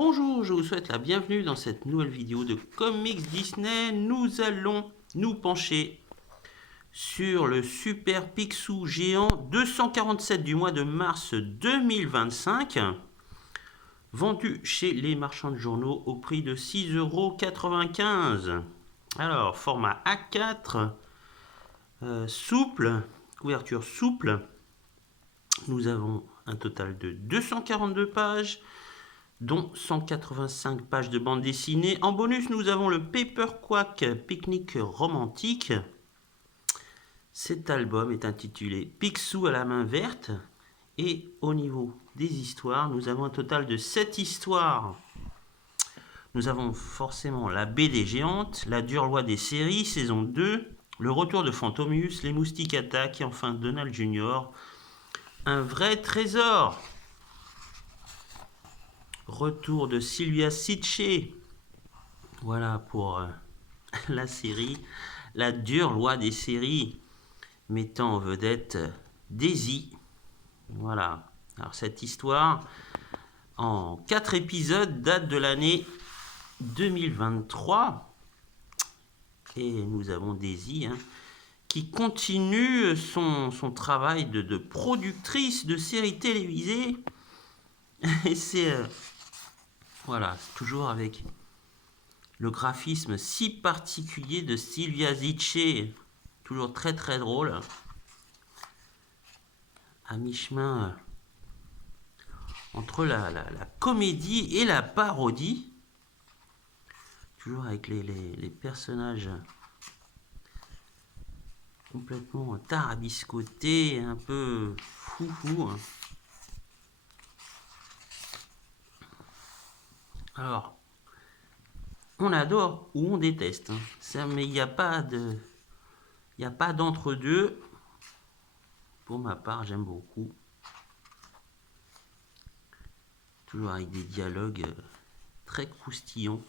Bonjour, je vous souhaite la bienvenue dans cette nouvelle vidéo de Comics Disney. Nous allons nous pencher sur le Super Picsou géant 247 du mois de mars 2025, vendu chez les marchands de journaux au prix de 6,95 €. Alors, format A4, souple, couverture souple. Nous avons un total de 242 pages, dont 185 pages de bande dessinée. En bonus, nous avons le Paper Quack Pique-Nique romantique. Cet album est intitulé Picsou à la main verte. Et au niveau des histoires, nous avons un total de 7 histoires. Nous avons forcément la BD géante, la dure loi des séries, saison 2, le retour de Fantomius, les moustiques attaquent et enfin Donald Jr., un vrai trésor. Retour de Sylvia Sitché. Voilà pour la série, la dure loi des séries, mettant en vedette Daisy. Voilà. Alors cette histoire, en 4 épisodes, date de l'année 2023. Et nous avons Daisy qui continue son travail de productrice de séries télévisées. Et c'est... voilà, c'est toujours avec le graphisme si particulier de Sylvia Sitché, toujours très très drôle, à mi-chemin entre la comédie et la parodie, toujours avec les personnages complètement tarabiscotés, un peu foufou. Alors, on adore ou on déteste, ça, mais il n'y a pas d'entre-deux. Pour ma part, j'aime beaucoup. Toujours avec des dialogues très croustillants.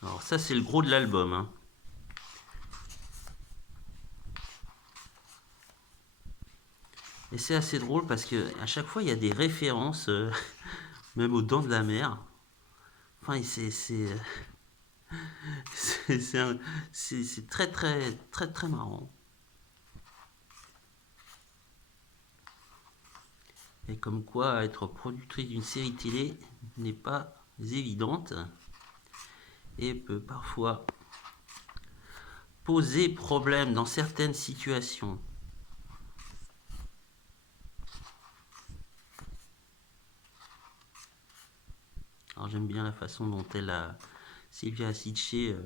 Alors ça, c'est le gros de l'album. Et c'est assez drôle parce que à chaque fois, il y a des références, même aux Dents de la Mer. Enfin, c'est très très très très marrant. Et comme quoi, être productrice d'une série télé n'est pas évidente et peut parfois poser problème dans certaines situations. Alors j'aime bien la façon dont Sylvia Sitché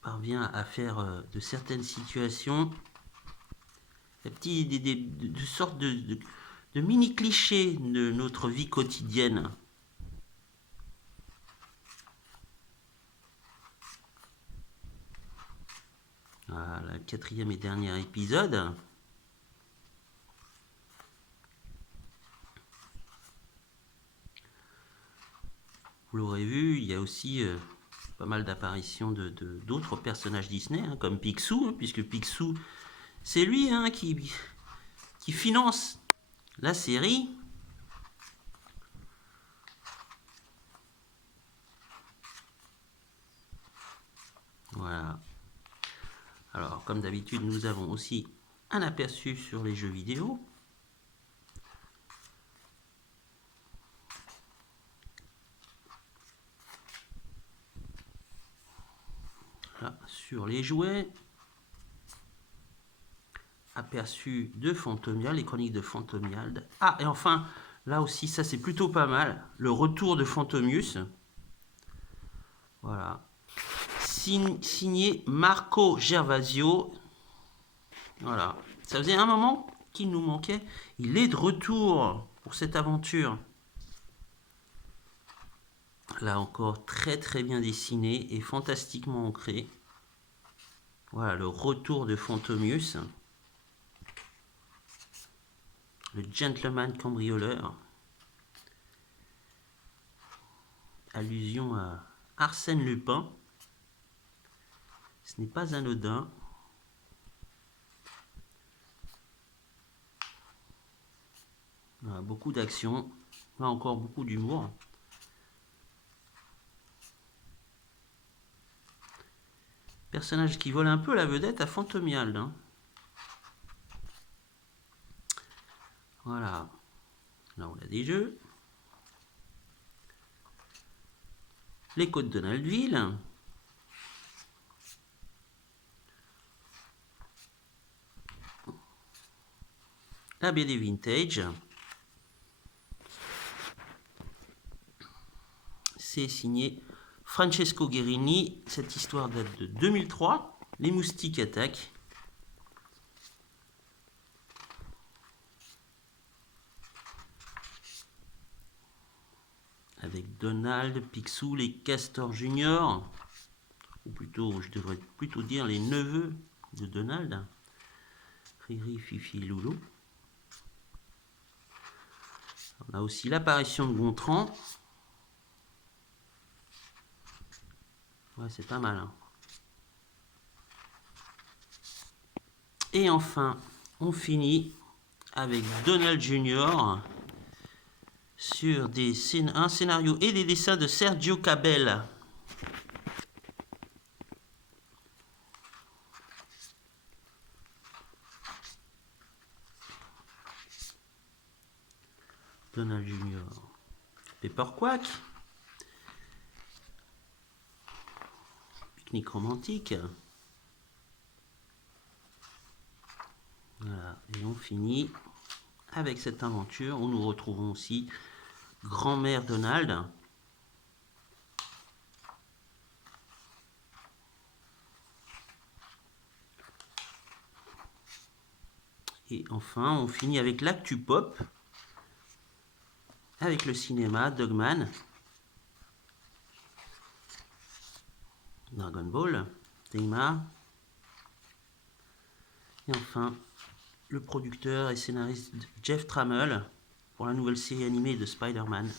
parvient à faire de certaines situations de sortes de mini clichés de notre vie quotidienne. Voilà, le 4e et dernier épisode. Vous l'aurez vu, il y a aussi pas mal d'apparitions d'autres personnages Disney, comme Picsou, puisque Picsou, c'est lui qui finance la série. Voilà. Alors, comme d'habitude, nous avons aussi un aperçu sur les jeux vidéo. Là, sur les jouets. Aperçu de Fantomiald, les chroniques de Fantomiald. Ah, et enfin, là aussi, ça c'est plutôt pas mal. Le retour de Fantomius. Voilà. Signé Marco Gervasio. Voilà. Ça faisait un moment qu'il nous manquait. Il est de retour pour cette aventure. Là encore, très très bien dessiné et fantastiquement ancré. Voilà, le retour de Fantomius. Le gentleman cambrioleur. Allusion à Arsène Lupin. Ce n'est pas anodin. Voilà, beaucoup d'action. Là encore, beaucoup d'humour. Personnage qui vole un peu la vedette à Fantomiald. Hein. Voilà. Là, on a des jeux. Les côtes de Donaldville. La BD Vintage. C'est signé Francesco Guerini. Cette histoire date de 2003. Les moustiques attaquent. Avec Donald, Picsou, les Castors Junior, ou plutôt, je devrais plutôt dire les neveux de Donald, Riri, Fifi, Loulou. On a aussi l'apparition de Gontran. Ouais, c'est pas mal. Hein. Et enfin, on finit avec Donald Junior sur un scénario et des dessins de Sergio Cabel. Donald Junior. Pepper Quack. Pique-nique romantique. Voilà. Et on finit avec cette aventure où nous retrouvons aussi Grand-mère Donald. Et enfin, on finit avec l'actu pop, avec le cinéma, Dogman, Dragon Ball, Daima, et enfin, le producteur et scénariste Jeff Trammell pour la nouvelle série animée de Spider-Man.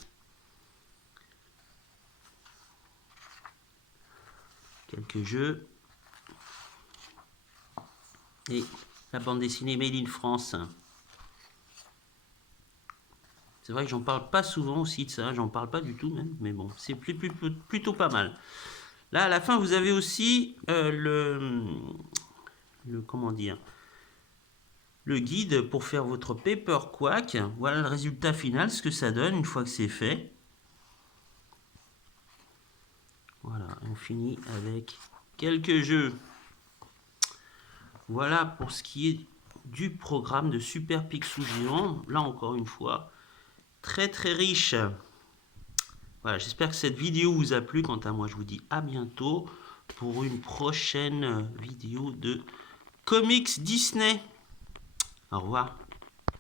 Quelques jeux. Et la bande dessinée Made in France. C'est vrai que j'en parle pas souvent aussi de ça, j'en parle pas du tout même, mais bon, c'est plutôt pas mal. Là, à la fin, vous avez aussi comment dire, le guide pour faire votre Pepper Quack. Voilà le résultat final, ce que ça donne une fois que c'est fait. Voilà, on finit avec quelques jeux. Voilà pour ce qui est du programme de Super Picsou Géant. Là, encore une fois, très très riche. Voilà, j'espère que cette vidéo vous a plu. Quant à moi, je vous dis à bientôt pour une prochaine vidéo de Comics Disney. Au revoir.